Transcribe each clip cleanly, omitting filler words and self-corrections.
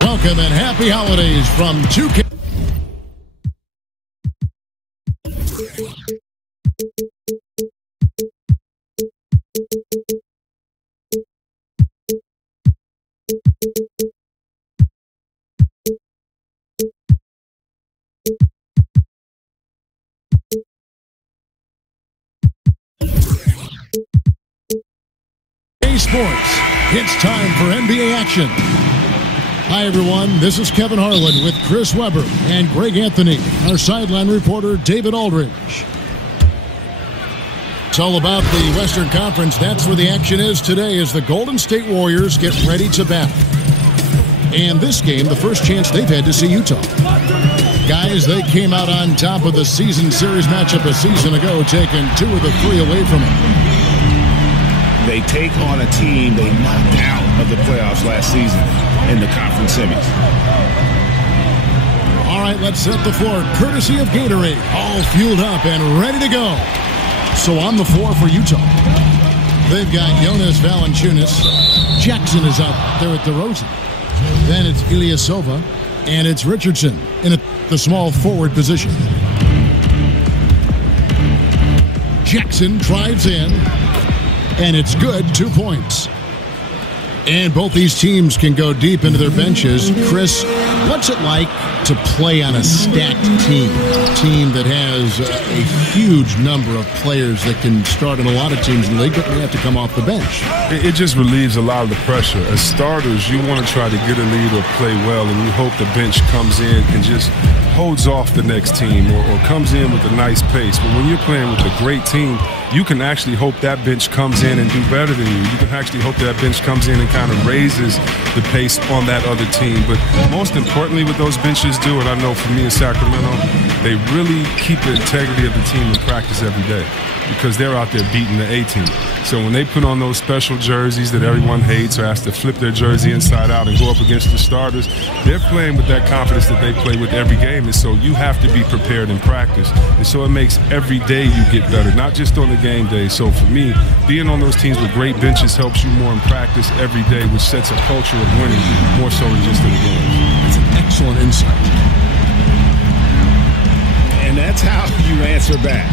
Welcome and happy holidays from 2K. Sports. It's time for NBA action. Hi, everyone. This is Kevin Harlan with Chris Webber and Greg Anthony, our sideline reporter, David Aldridge. It's all about the Western Conference. That's where the action is today as the Golden State Warriors get ready to battle. And this game, the first chance they've had to see Utah. Guys, they came out on top of the season series matchup a season ago, taking 2 of the 3 away from it. They take on a team they knocked out of the playoffs last season in the conference semis. All right, let's set the floor. Courtesy of Gatorade. All fueled up and ready to go. So on the floor for Utah, they've got Jonas Valanciunas. Jackson is out there at DeRozan. Then it's Ilyasova, and it's Richardson in the small forward position. Jackson drives in. And it's good, 2 points. And both these teams can go deep into their benches. Chris, what's it like to play on a stacked team? A team that has a huge number of players that can start in a lot of teams in the league, but they have to come off the bench. It just relieves a lot of the pressure. As starters, you want to try to get a lead or play well, and you hope the bench comes in and just holds off the next team or comes in with a nice pace. But when you're playing with a great team, you can actually hope that bench comes in and do better than you. You can actually hope that bench comes in and kind of raises the pace on that other team. But most importantly, what those benches do, and I know for me in Sacramento, they really keep the integrity of the team in practice every day because they're out there beating the A team. So when they put on those special jerseys that everyone hates or has to flip their jersey inside out and go up against the starters, they're playing with that confidence that they play with every game. And so you have to be prepared in practice. And so it makes every day you get better, not just on the game day. So for me, being on those teams with great benches helps you more in practice every day, which sets a culture of winning more so than just in the game. That's an excellent insight. And that's how you answer back.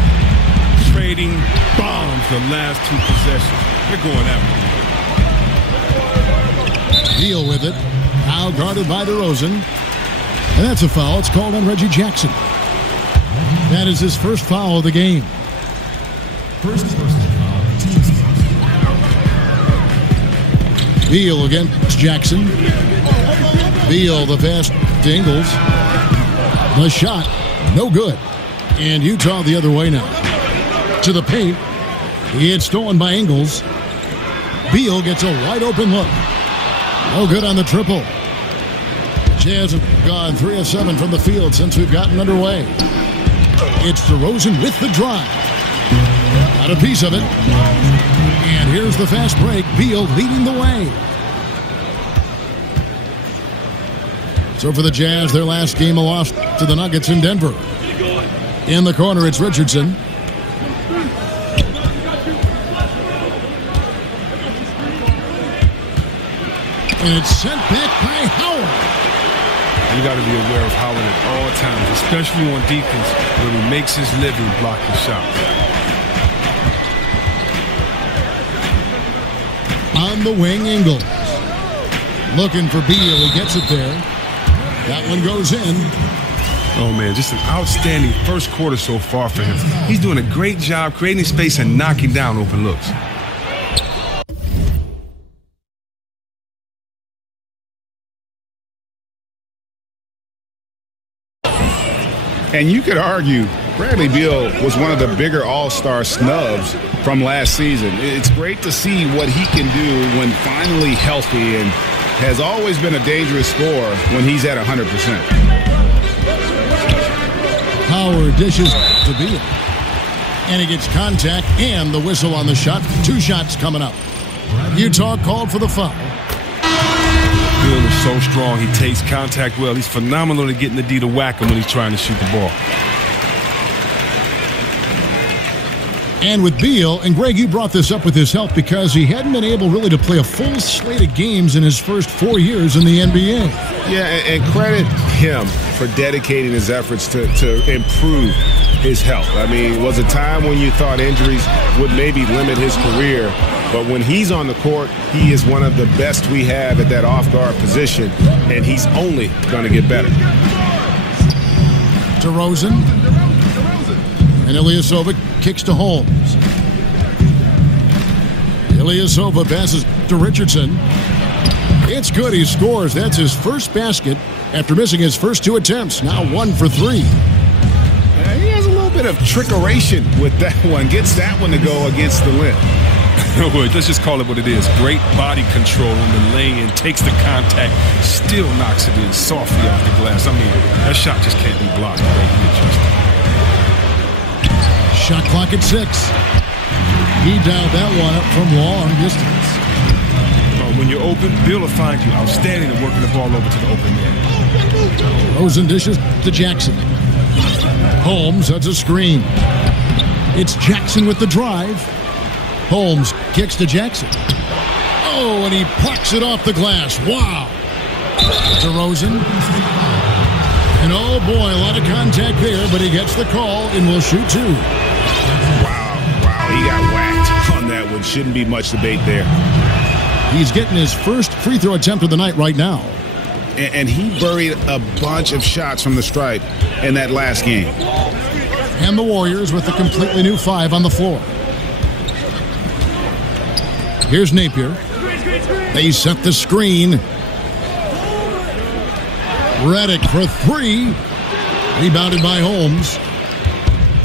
Trading bombs the last 2 possessions. They're going after him. Deal with it. Now guarded by DeRozan. And that's a foul. It's called on Reggie Jackson. That is his first foul of the game. First foul. Beal against Jackson. Beal, the pass to Ingles. The shot, no good. And Utah the other way now. To the paint. It's stolen by Ingles. Beal gets a wide open look. No good on the triple. Jazz have gone 3 of 7 from the field since we've gotten underway. It's DeRozan with the drive. Got a piece of it. And here's the fast break. Beal leading the way. So for the Jazz, their last game a loss to the Nuggets in Denver. In the corner, it's Richardson. And it's sent back by Howard. You got to be aware of Howard at all times, especially on defense when he makes his living blocking shots. On the wing, Ingles. Looking for Beal. He gets it there. That one goes in. Oh, man, just an outstanding first quarter so far for him. He's doing a great job creating space and knocking down open looks. And you could argue Bradley Beal was one of the bigger all-star snubs from last season. It's great to see what he can do when finally healthy, and has always been a dangerous scorer when he's at 100%. Power dishes to Beal. And he gets contact and the whistle on the shot. 2 shots coming up. Utah called for the foul. Beal is so strong. He takes contact well. He's phenomenal at getting the D to whack him when he's trying to shoot the ball. And with Beal, and Greg, you brought this up with his help because he hadn't been able really to play a full slate of games in his first 4 years in the NBA. Yeah, and credit him for dedicating his efforts to improve his health. I mean, it was a time when you thought injuries would maybe limit his career, but when he's on the court, he is one of the best we have at that off-guard position, and he's only going to get better. DeRozan. And Ilyasova kicks to Holmes. Ilyasova passes to Richardson. It's good. He scores. That's his first basket after missing his first 2 attempts. Now 1 for 3. He has a little bit of trickeration with that one. Gets that one to go against the limb. Let's just call it what it is. Great body control on the lay-in. Takes the contact. Still knocks it in softly off the glass. I mean, that shot just can't be blocked. Shot clock at 6. He dialed that one up from long distance. When you're open, Bill will find you outstanding at working the ball over to the open man. Rosen dishes to Jackson. Holmes sets a screen. It's Jackson with the drive. Holmes kicks to Jackson. Oh, and he plucks it off the glass. Wow. DeRozan. And oh boy, a lot of contact there, but he gets the call and will shoot 2. Wow, he got whacked on that one. Shouldn't be much debate there. He's getting his first free throw attempt of the night right now. And he buried a bunch of shots from the stripe in that last game. And the Warriors with a completely new 5 on the floor. Here's Napier. They set the screen. Redick for 3. Rebounded by Holmes.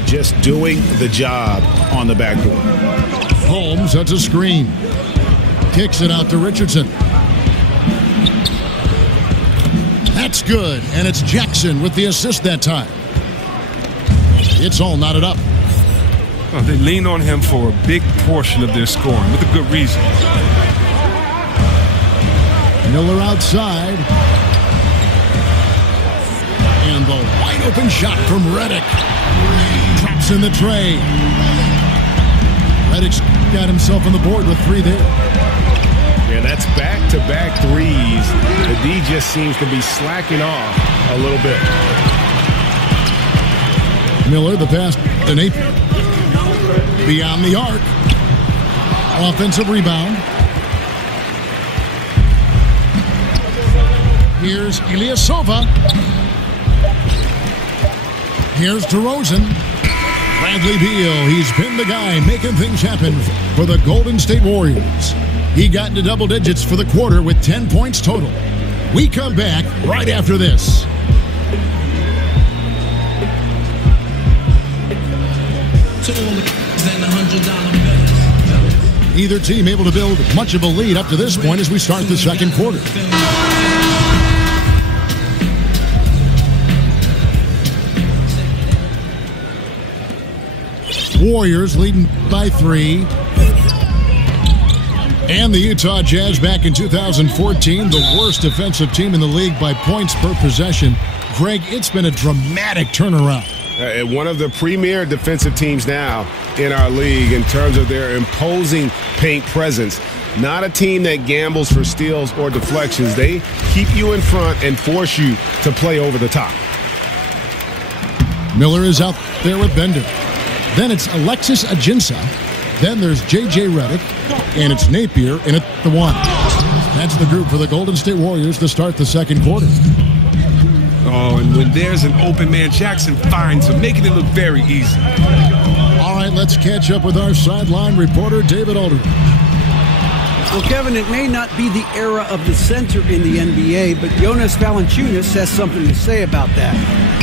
Just doing the job on the backboard. Holmes sets a screen. Kicks it out to Richardson. That's good. And it's Jackson with the assist that time. It's all knotted up. Oh, they lean on him for a big portion of their scoring with a good reason. Miller outside. And the wide open shot from Redick. Drops in the tray. Redick's got himself on the board with 3 there. Yeah, that's back-to-back threes. The D just seems to be slacking off a little bit. Miller, the pass to Napier. Beyond the arc. Offensive rebound. Here's Ilyasova. Here's DeRozan. Bradley Beal, he's been the guy making things happen for the Golden State Warriors. He got into double digits for the quarter with 10 points total. We come back right after this. Either team able to build much of a lead up to this point as we start the second quarter. Warriors leading by 3. And the Utah Jazz back in 2014, the worst defensive team in the league by points per possession. Greg, it's been a dramatic turnaround. One of the premier defensive teams now in our league in terms of their imposing paint presence. Not a team that gambles for steals or deflections. They keep you in front and force you to play over the top. Miller is out there with Bender. Then it's Alexis Ajinça. Then there's J.J. Redick. And it's Napier in at the 1. That's the group for the Golden State Warriors to start the second quarter. Oh, and when there's an open man, Jackson finds him, making it look very easy. All right, let's catch up with our sideline reporter, David Aldridge. Well, Kevin, it may not be the era of the center in the NBA, but Jonas Valanciunas has something to say about that.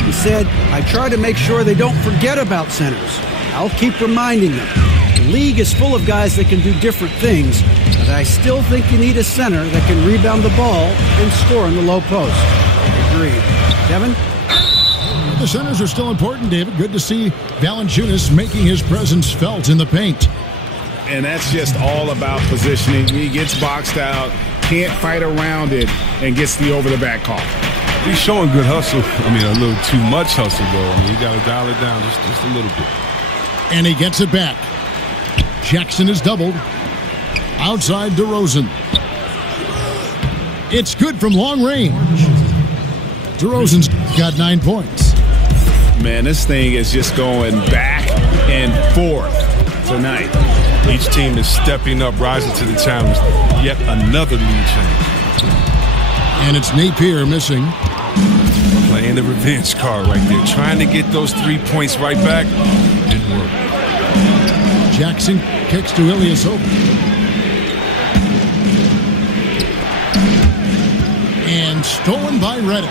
He said, I try to make sure they don't forget about centers. I'll keep reminding them. league is full of guys that can do different things, but I still think you need a center that can rebound the ball and score in the low post. Agreed. Kevin? The centers are still important, David. Good to see Valanciunas making his presence felt in the paint. And that's just all about positioning. He gets boxed out, can't fight around it, and gets the over-the-back call. He's showing good hustle. I mean, a little too much hustle, though. I mean, you got to dial it down just a little bit. And he gets it back. Jackson is doubled. Outside DeRozan. It's good from long range. DeRozan's got 9 points. Man, this thing is just going back and forth tonight. Each team is stepping up, rising to the challenge. Yet another lead change. And it's Napier missing. Playing the revenge card right there. Trying to get those 3 points right back. Didn't work. Jackson kicks to Ilyasova. And stolen by Redick.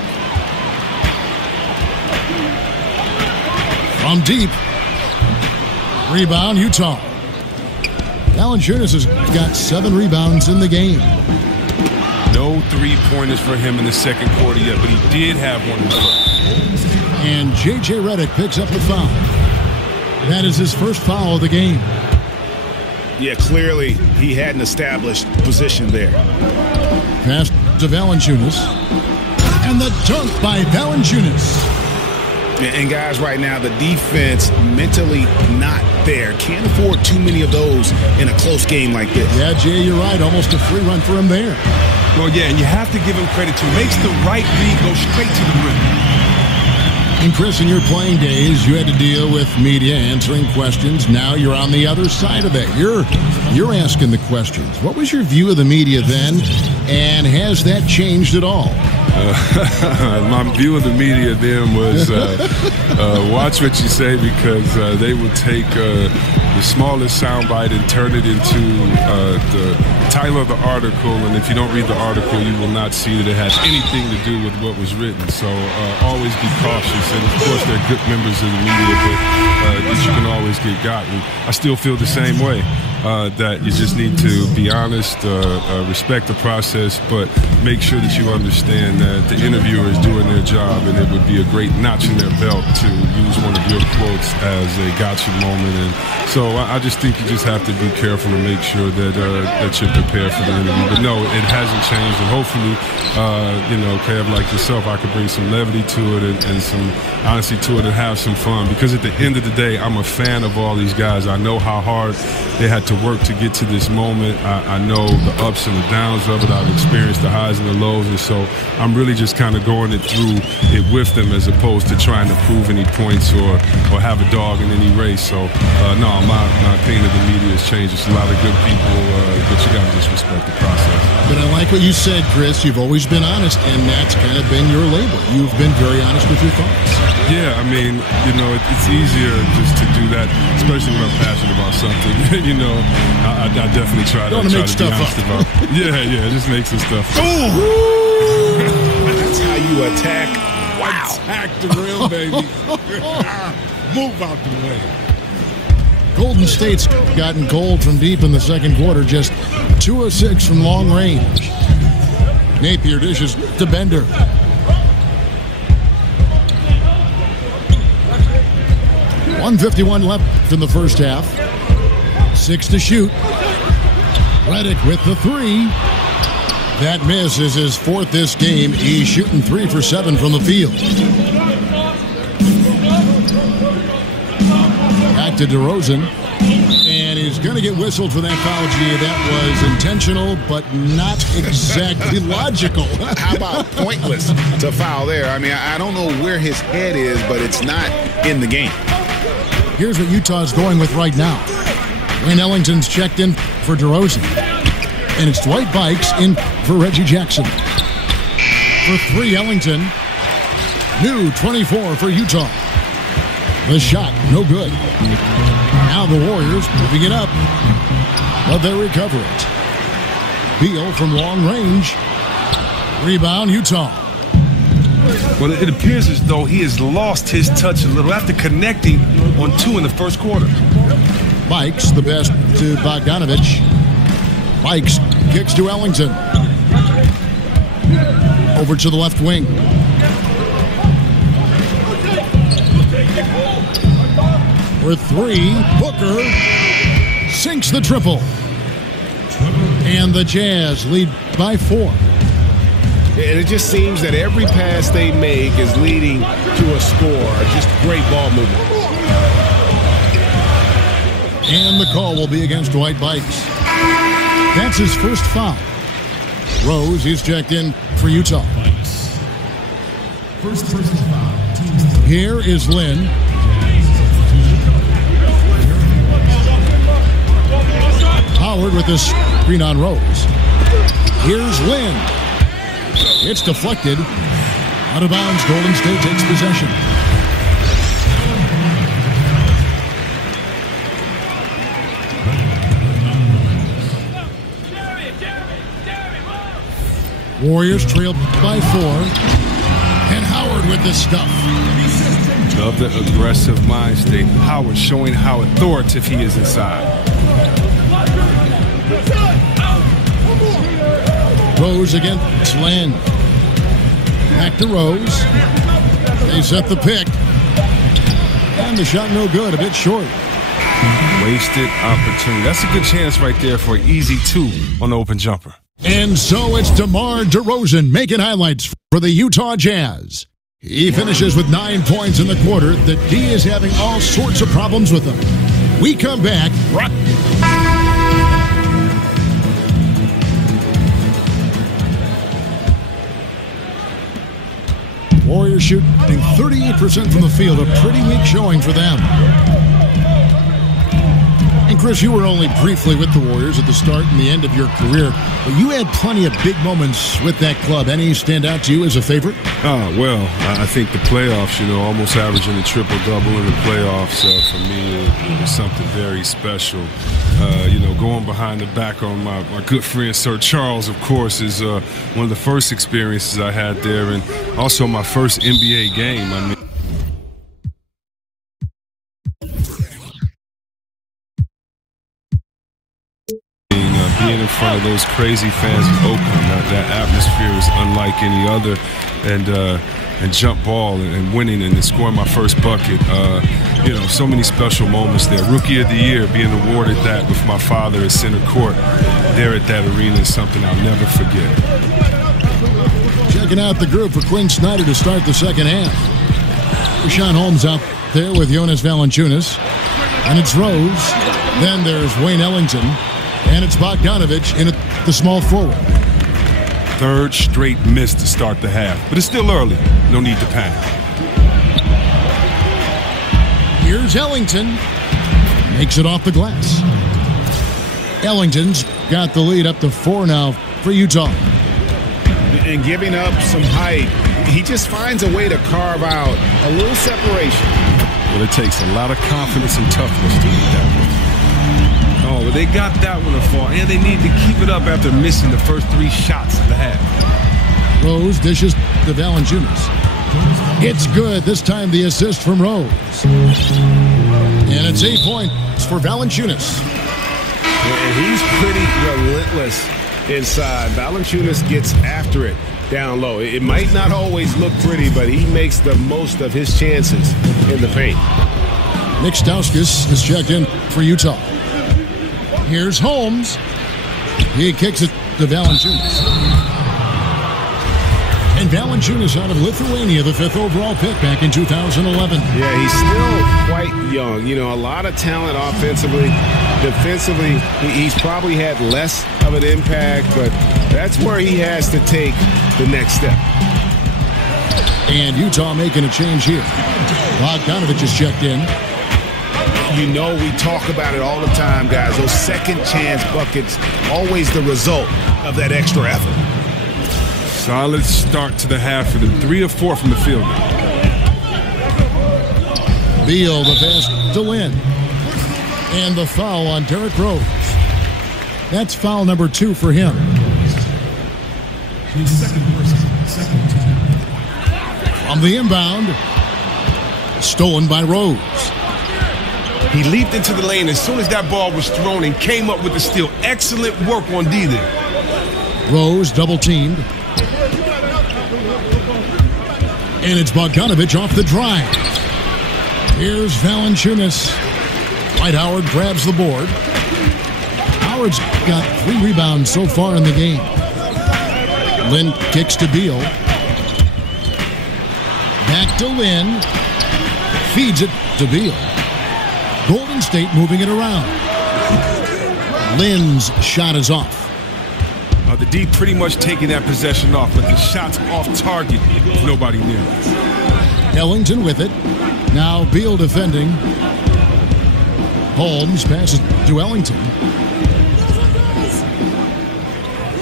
From deep. Rebound, Utah. Valanciunas has got 7 rebounds in the game. No 3-pointers for him in the second quarter yet, but he did have one in the first. And J.J. Redick picks up the foul. That is his first foul of the game. Yeah, clearly he hadn't established position there. Pass to Valanciunas. And the dunk by Valanciunas. And guys, right now, the defense mentally not there. Can't afford too many of those in a close game like this. Yeah, Jay, you're right. Almost a free run for him there. Well, yeah, and you have to give him credit, too. Makes the right read go straight to the rim. And Chris, in your playing days, you had to deal with media answering questions. Now you're on the other side of that. You're asking the questions. What was your view of the media then, and has that changed at all? My view of the media then was watch what you say, because they would take the smallest soundbite and turn it into the title of the article, and if you don't read the article, you will not see that it has anything to do with what was written. So always be cautious, and of course they're good members of the media, but you can always get got. And I still feel the same way, that you just need to be honest, respect the process, but make sure that you understand that the interviewer is doing their job, and it would be a great notch in their belt to use one of your quotes as a gotcha moment. And so I just think you just have to be careful and make sure that you're prepared for the interview. But no, it hasn't changed, and hopefully, Kev, like yourself, I could bring some levity to it and some honesty to it and have some fun, because at the end of the day, I'm a fan of all these guys. I know how hard they had to work to get to this moment. I know the ups and the downs of it. I've experienced the highs and the lows, and so I'm really just kind of going through it with them, as opposed to trying to prove any points or have a dog in any race. So no, my opinion of the media has changed. It's a lot of good people, but you got to just respect the process. But I like what you said, Chris. You've always been honest, and that's kind of been your label. You've been very honest with your thoughts. Yeah, I mean, it's easier just to do that, especially when I'm passionate about something. I definitely try to make stuff be honest up. about. Yeah, just make some stuff. Ooh! That's how you attack. Wow. Attack the rim, baby. Move out the way. Golden State's gotten cold from deep in the second quarter, just 2 of 6 from long range. Napier dishes to Bender. .151 left in the first half. 6 to shoot. Redick with the 3. That miss is his 4th this game. He's shooting 3 for 7 from the field. Back to DeRozan. And he's going to get whistled for that foul, G. That was intentional, but not exactly logical. How about pointless to foul there? I mean, I don't know where his head is, but it's not in the game. Here's what Utah's going with right now. Wayne Ellington's checked in for DeRozan. And it's Dwight Bikes in for Reggie Jackson. For 3, Ellington. New 24 for Utah. The shot, no good. Now the Warriors moving it up. But they recover it. Beal from long range. Rebound, Utah. Well, it appears as though he has lost his touch a little after connecting on 2 in the first quarter. Bikes the pass to Bogdanovich. Bikes kicks to Ellington. Over to the left wing. For three, Booker sinks the triple. And the Jazz lead by 4. And it just seems that every pass they make is leading to a score. Just great ball movement. And the call will be against Dwight Bikes. That's his first foul. Rose, he's checked in for Utah. First personal foul. Here is Lynn. Howard with this screen on Rose. Here's Lynn. It's deflected. Out of bounds, Golden State takes possession. Warriors trail by 4. And Howard with the stuff. Love the aggressive mind state. Howard showing how authoritative he is inside. Rose against Lynn. Back to Rose. They set the pick. And the shot no good, a bit short. Wasted opportunity. That's a good chance right there for an easy 2 on the open jumper. And so it's DeMar DeRozan making highlights for the Utah Jazz. He finishes with 9 points in the quarter. The D is having all sorts of problems with him. We come back. Warriors shooting 38% from the field, a pretty weak showing for them. And Chris, you were only briefly with the Warriors at the start and the end of your career, but you had plenty of big moments with that club. Any stand out to you as a favorite? Well, I think the playoffs, almost averaging a triple-double in the playoffs, for me, it was something very special. Going behind the back on my good friend Sir Charles, of course, is one of the first experiences I had there, and also my first NBA game. Being in front of those crazy fans in Oakland, that atmosphere was unlike any other, and jump ball and winning and scoring my first bucket. So many special moments there. Rookie of the Year, being awarded that with my father at center court there at that arena is something I'll never forget. Checking out the group for Quinn Snyder to start the second half. Rashawn Holmes out there with Jonas Valanciunas, and it's Rose. Then there's Wayne Ellington. And it's Bogdanovich in the small forward. Third straight miss to start the half, but it's still early. No need to panic. Here's Ellington. Makes it off the glass. Ellington's got the lead up to 4 now for Utah. And giving up some height, he just finds a way to carve out a little separation. Well, it takes a lot of confidence and toughness to do that. Oh, but they got that one to fall, and they need to keep it up after missing the first 3 shots of the half. Rose dishes to Valanciunas. It's good. This time the assist from Rose. And it's 8 points for Valanciunas. And he's pretty relentless inside. Valanciunas gets after it down low. It might not always look pretty, but he makes the most of his chances in the paint. Nick Stauskas is checked in for Utah. Here's Holmes. He kicks it to Valanciunas. And Valanciunas out of Lithuania, the 5th overall pick back in 2011. Yeah, he's still quite young. A lot of talent offensively. Defensively, he's probably had less of an impact, but that's where he has to take the next step. And Utah making a change here. Bogdanovich is checked in. We talk about it all the time, guys. Those second chance buckets, always the result of that extra effort. Solid start to the half for them. 3 of 4 from the field. Beal, the pass to Lynn. And the foul on Derrick Rose. That's foul number 2 for him. On the inbound, stolen by Rose. He leaped into the lane as soon as that ball was thrown and came up with the steal. Excellent work on D there. Rose double-teamed. And it's Bogdanovich off the drive. Here's Valanciunas. Dwight Howard grabs the board. Howard's got 3 rebounds so far in the game. Lynn kicks to Beal. Back to Lynn. Feeds it to Beal. Golden State moving it around. Lynn's shot is off. The D pretty much taking that possession off, but the shot's off target. Nobody near. Ellington with it. Now Beal defending. Holmes passes to Ellington.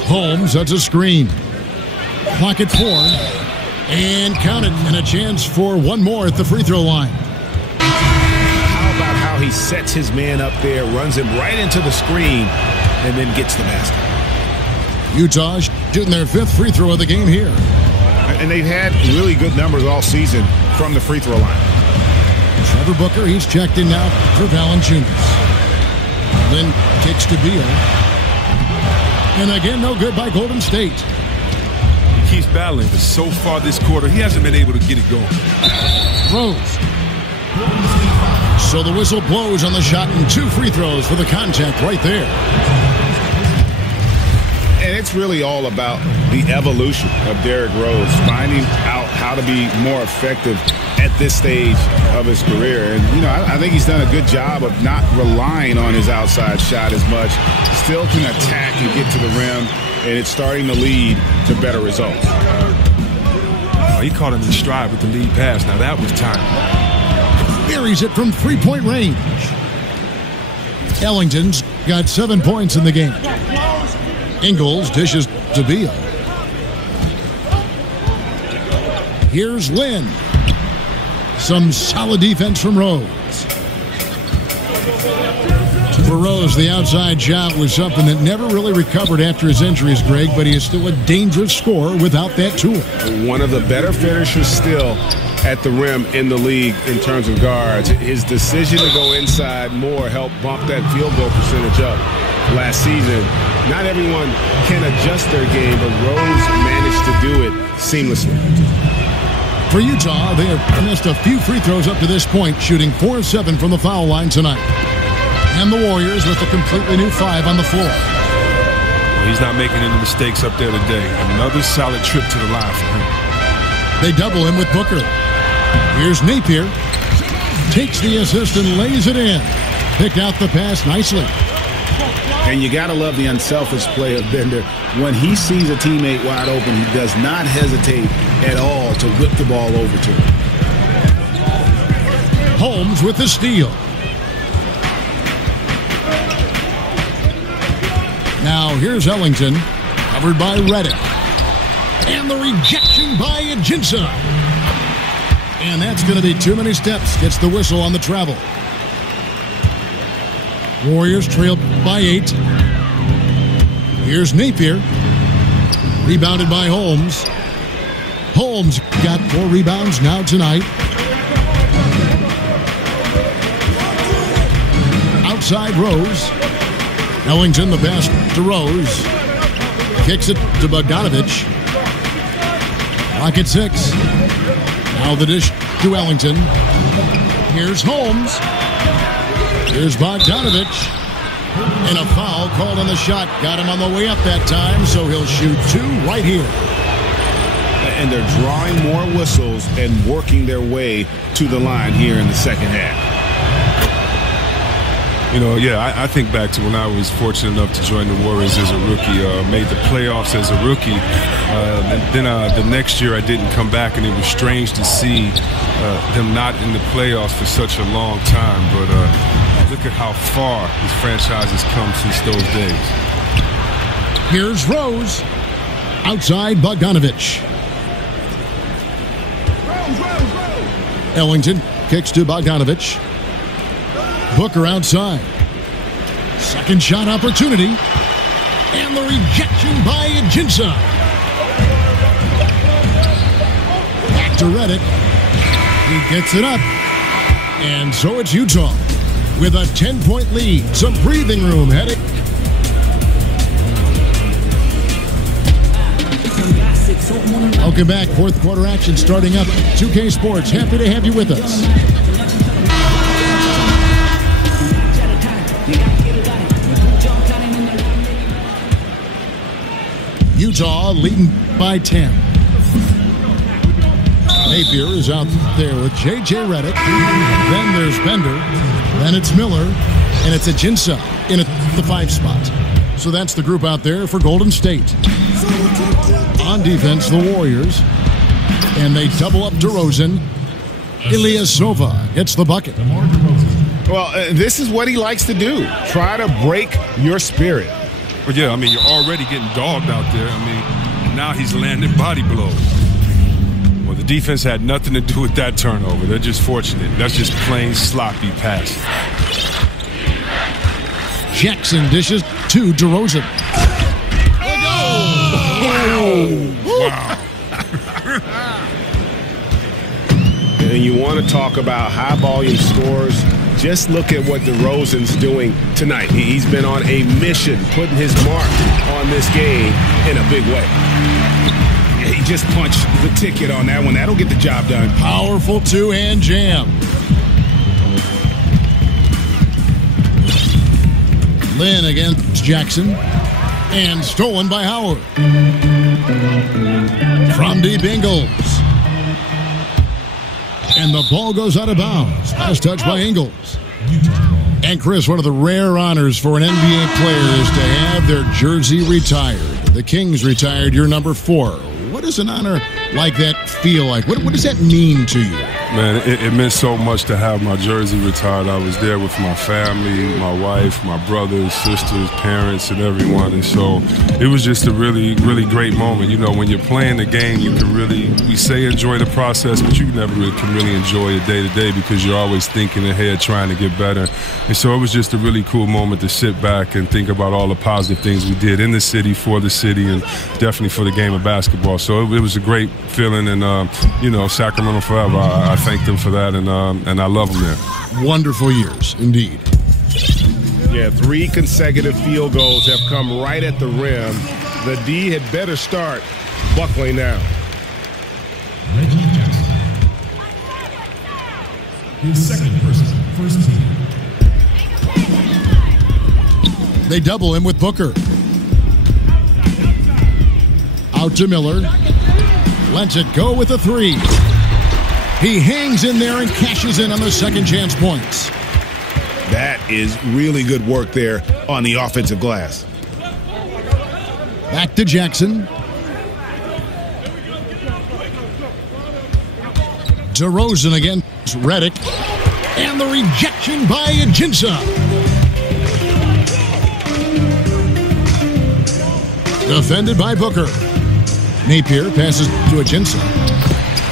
Holmes, that's a screen. Clock at 4. And count it. And a chance for one more at the free throw line. How about how he sets his man up there, runs him right into the screen, and then gets the basket. Utah shooting their 5th free throw of the game here. And they've had really good numbers all season from the free throw line. Trevor Booker, he's checked in now for Valanciunas. Lynn kicks to Beal. And again, no good by Golden State. He keeps battling, but so far this quarter, he hasn't been able to get it going. Rose. So the whistle blows on the shot and 2 free throws for the contact right there. And it's really all about the evolution of Derrick Rose, finding out how to be more effective at this stage of his career. And, you know, I think he's done a good job of not relying on his outside shot as much. Still can attack and get to the rim, and it's starting to lead to better results. Oh, he caught him in stride with the lead pass. Now that was time. Buries it from 3-point range. Ellington's got 7 points in the game. Ingles dishes to Beal. Here's Lynn. Some solid defense from Rose. For Rose, the outside shot was something that never really recovered after his injuries, Greg, but he is still a dangerous scorer without that tool. One of the better finishers still at the rim in the league in terms of guards. His decision to go inside more helped bump that field goal percentage up last season. Not everyone can adjust their game, but Rose managed to do it seamlessly. For Utah, they have missed a few free throws up to this point, shooting 4 of 7 from the foul line tonight. And the Warriors with a completely new 5 on the floor. Well, he's not making any mistakes up there today. Another solid trip to the line for him. They double him with Booker. Here's Napier. Takes the assist and lays it in. Picked out the pass nicely. And you got to love the unselfish play of Bender. When he sees a teammate wide open, he does not hesitate at all to whip the ball over to him. Holmes with the steal. Now here's Ellington, covered by Reddick. And the rejection by Ajinça. And that's going to be too many steps. Gets the whistle on the travel. Warriors trail by 8. Here's Napier. Rebounded by Holmes. Holmes got 4 rebounds now tonight. Outside Rose. Ellington the pass to Rose. Kicks it to Bogdanovich. Clock at 6. Now the dish to Ellington. Here's Holmes. Here's Bogdanovich. And a foul called on the shot. Got him on the way up that time, so he'll shoot 2 right here. And they're drawing more whistles and working their way to the line here in the second half. You know, yeah, I think back to when I was fortunate enough to join the Warriors as a rookie, made the playoffs as a rookie. Then the next year I didn't come back, and it was strange to see them not in the playoffs for such a long time. But look at how far this franchise has come since those days. Here's Rose. Outside Bogdanovich. Ellington kicks to Bogdanovich. Booker outside. Second shot opportunity. And the rejection by Ajinça. Back to Reddick. He gets it up. And so it's Utah. with a 10-point lead. Some breathing room heading. Welcome back. Fourth quarter action starting up. 2K Sports, happy to have you with us. Utah leading by 10. Napier is out there with J.J. Redick. Then there's Bender. Then it's Miller. And it's Ajinça in the 5 spot. So that's the group out there for Golden State. On defense, the Warriors. And they double up DeRozan. Ilyasova hits the bucket. Well, this is what he likes to do. Try to break your spirit. But yeah, I mean, you're already getting dogged out there. I mean, now he's landing body blows. Well, the defense had nothing to do with that turnover. They're just fortunate. That's just plain sloppy passing. Jackson dishes to DeRozan. Wow. And you want to talk about high volume scores. Just look at what DeRozan's doing tonight. He's been on a mission, putting his mark on this game in a big way. He just punched the ticket on that one. That'll get the job done. Powerful two-hand jam. Lynn against Jackson. And stolen by Howard. From deep Ingles. And the ball goes out of bounds. Last touch by Ingles. And Chris, one of the rare honors for an NBA player is to have their jersey retired. The Kings retired your number 4. What does an honor like that feel like? What does that mean to you? Man, it meant so much to have my jersey retired. I was there with my family, my wife, my brothers, sisters, parents, and everyone. And so it was just a really, really great moment. You know, when you're playing the game, you can really, we say enjoy the process, but you never really can really enjoy it day to day because you're always thinking ahead, trying to get better. And so it was just a really cool moment to sit back and think about all the positive things we did in the city, for the city, and definitely for the game of basketball. So it was a great feeling, and, you know, Sacramento forever. I thank them for that, and I love them there. Wonderful years, indeed. Yeah, 3 consecutive field goals have come right at the rim. The D had better start buckling now. Reggie Jackson. His second person, first team. They double him with Booker. Out to Miller. Lets it go with a 3. He hangs in there and cashes in on the second chance points. That is really good work there on the offensive glass. Back to Jackson. DeRozan against Redick. And the rejection by Ajinça. Defended by Booker. Napier passes to Ajinça.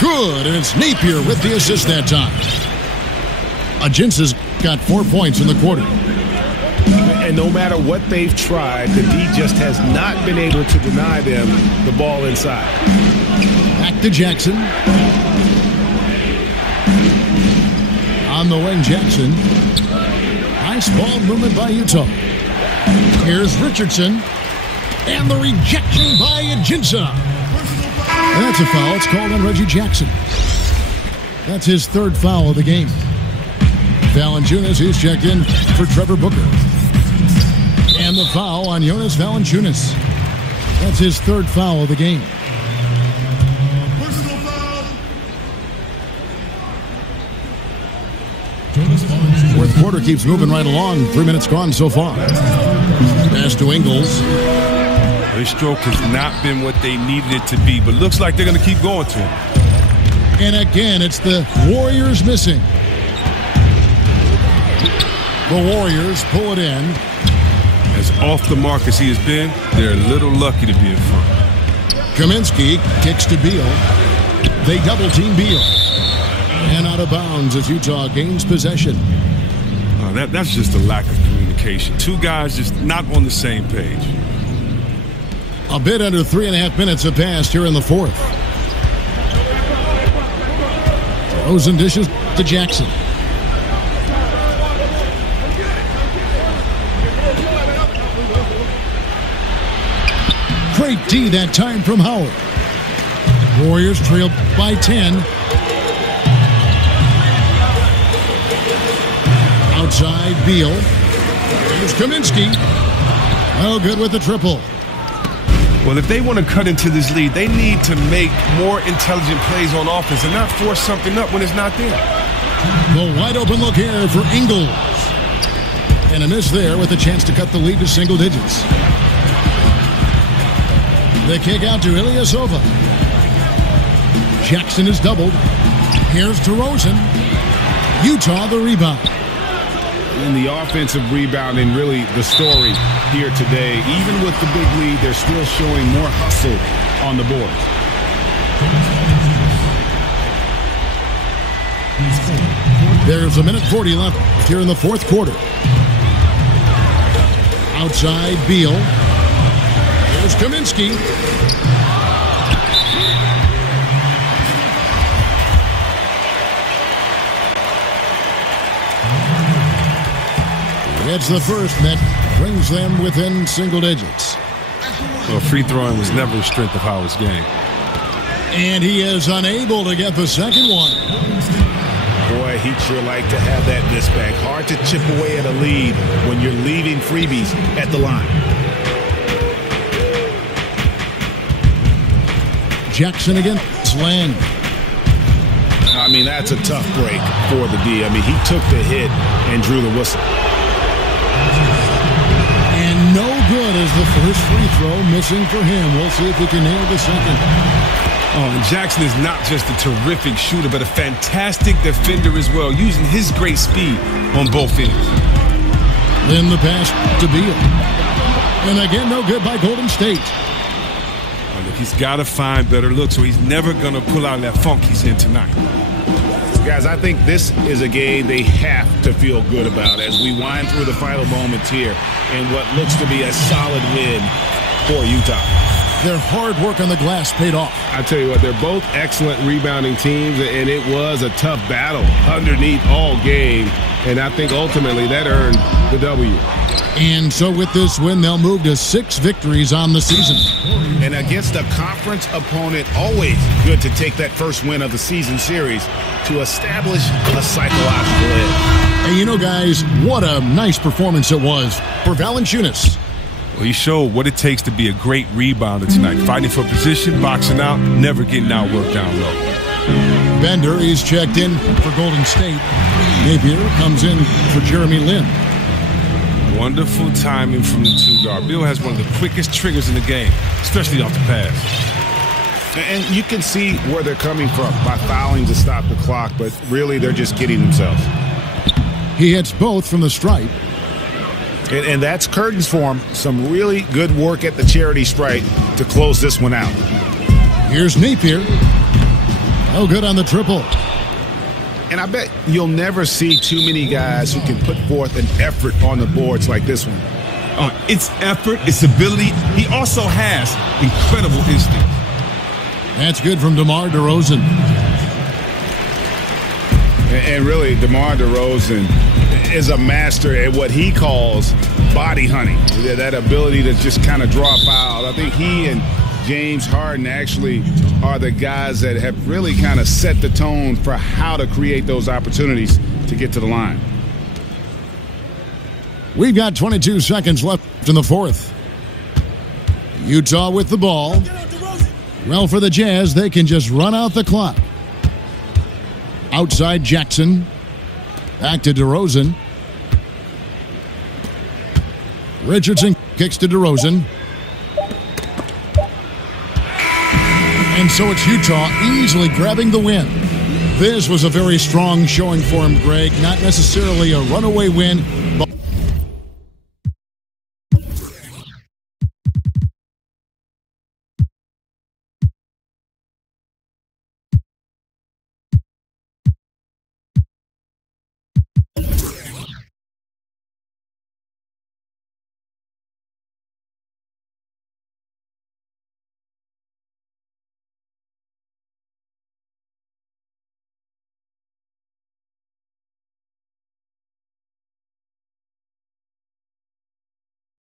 Good, and it's Napier with the assist that time. Ajinça's got 4 points in the quarter. And no matter what they've tried, the D just has not been able to deny them the ball inside. Back to Jackson. On the wing, Jackson. Nice ball movement by Utah. Here's Richardson. And the rejection by Ajinça. And that's a foul. It's called on Reggie Jackson. That's his 3rd foul of the game. Valanciunas, he's checked in for Trevor Booker. And the foul on Jonas Valanciunas. That's his 3rd foul of the game. Personal foul. 4th quarter keeps moving right along. 3 minutes gone so far. Pass to Ingles. Their stroke has not been what they needed it to be, but looks like they're going to keep going to him. And again, it's the Warriors missing. The Warriors pull it in. As off the mark as he has been, they're a little lucky to be in front. Kaminsky kicks to Beal. They double-team Beal. And out of bounds as Utah gains possession. That's just a lack of communication. 2 guys just not on the same page. A bit under 3.5 minutes have passed here in the 4th. DeRozan dishes to Jackson. Great D that time from Howard. Warriors trail by 10. Outside, Beal. Here's Kaminsky. Oh, good with the triple. Well, if they want to cut into this lead, they need to make more intelligent plays on offense and not force something up when it's not there. The wide open look here for Ingles. And a miss there with a chance to cut the lead to single digits. The kick out to Ilyasova. Jackson is doubled. Here's DeRozan. Utah the rebound. And the offensive rebounding, really the story here today. Even with the big lead, they're still showing more hustle on the board. There's a minute 40 left here in the fourth quarter. Outside, Beal. Here's Kaminsky. It's the first that brings them within single digits. Well, free throwing was never the strength of Howard's game. And he is unable to get the second one. Boy, he'd sure like to have that miss back. Hard to chip away at a lead when you're leaving freebies at the line. Jackson against Lang. I mean, that's a tough break for the D. I mean, he took the hit and drew the whistle. And no good as the first free throw missing for him. We'll see if he can nail the second. Oh, and Jackson is not just a terrific shooter, but a fantastic defender as well, using his great speed on both ends. Then the pass to Beal. And again, no good by Golden State. Oh, look, he's got to find better looks, or he's never going to pull out that funk he's in tonight. Guys, I think this is a game they have to feel good about as we wind through the final moments here in what looks to be a solid win for Utah. Their hard work on the glass paid off. I tell you what, they're both excellent rebounding teams, and it was a tough battle underneath all game, and I think ultimately that earned the W. And so with this win, they'll move to 6 victories on the season. And against a conference opponent, always good to take that first win of the season series to establish a psychological edge. And you know, guys, what a nice performance it was for Valanciunas. Well, he showed what it takes to be a great rebounder tonight. Fighting for position, boxing out, never getting outworked down low. Bender is checked in for Golden State. Napier comes in for Jeremy Lin. Wonderful timing from the two guard. Bill has one of the quickest triggers in the game, especially off the pass. And you can see where they're coming from by fouling to stop the clock, but really they're just kidding themselves. He hits both from the stripe. And that's curtains for him. Some really good work at the charity stripe to close this one out. Here's Napier. Oh, good on the triple. And I bet you'll never see too many guys who can put forth an effort on the boards like this one. It's effort, it's ability. He also has incredible instinct. That's good from DeMar DeRozan. And really, DeMar DeRozan is a master at what he calls body hunting. That ability to just kind of draw a foul. I think he and James Harden actually are the guys that have really kind of set the tone for how to create those opportunities to get to the line. We've got 22 seconds left in the fourth. Utah with the ball. Well, for the Jazz, they can just run out the clock. Outside Jackson. Back to DeRozan. Richardson kicks to DeRozan. And so it's Utah easily grabbing the win. This was a very strong showing for him, Greg. Not necessarily a runaway win,